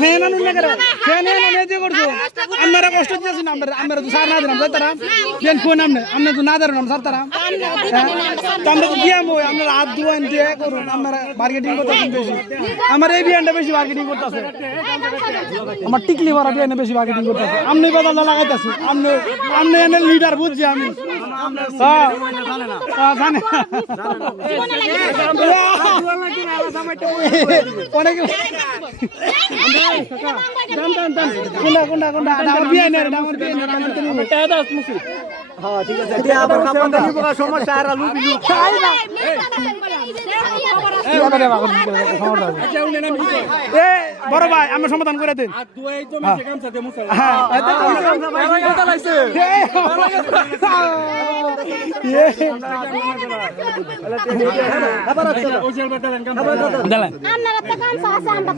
fan আনুন না করে ফ্যান এনে দিয়ে করছো আমরা কষ্ট দিয়েছি না আমরা তো সার না দিলাম তারা ফ্যান ফোন আমরা তো না দিলাম স্যার তারা আমরা তো দিয়াম ওই আমরা হাত ধোয়ান দিয়ে করুন আমরা মার্কেটিং করতে বেশি আমার এই বিয়ানটা বেশি মার্কেটিং করতেছে আমার টিকলি ভরা বিয়ানে বেশি মার্কেটিং করতেছে আপনি বদলটা লাগাইতেছি আপনি এনে লিডার বুঝছি আমি জানে অনেক কোনটা কোনটা কোনটা আমার বিয়ানে আমার বিয়ানে হ্যাঁ ঠিক আছে এটা আবার খাবার দানি পোকা সমস্যা আর লুবি লুক খাই না এই আবার সমস্যা এ বড় ভাই আমরা সমাধান করে দেন আর দুই জমি সে কামসা দে মুসা হ্যাঁ এটা কথা লাইছে আবার ওই জেল বাতালেন কামসা দিলেন আপনারা তো কামসা আছে আমরা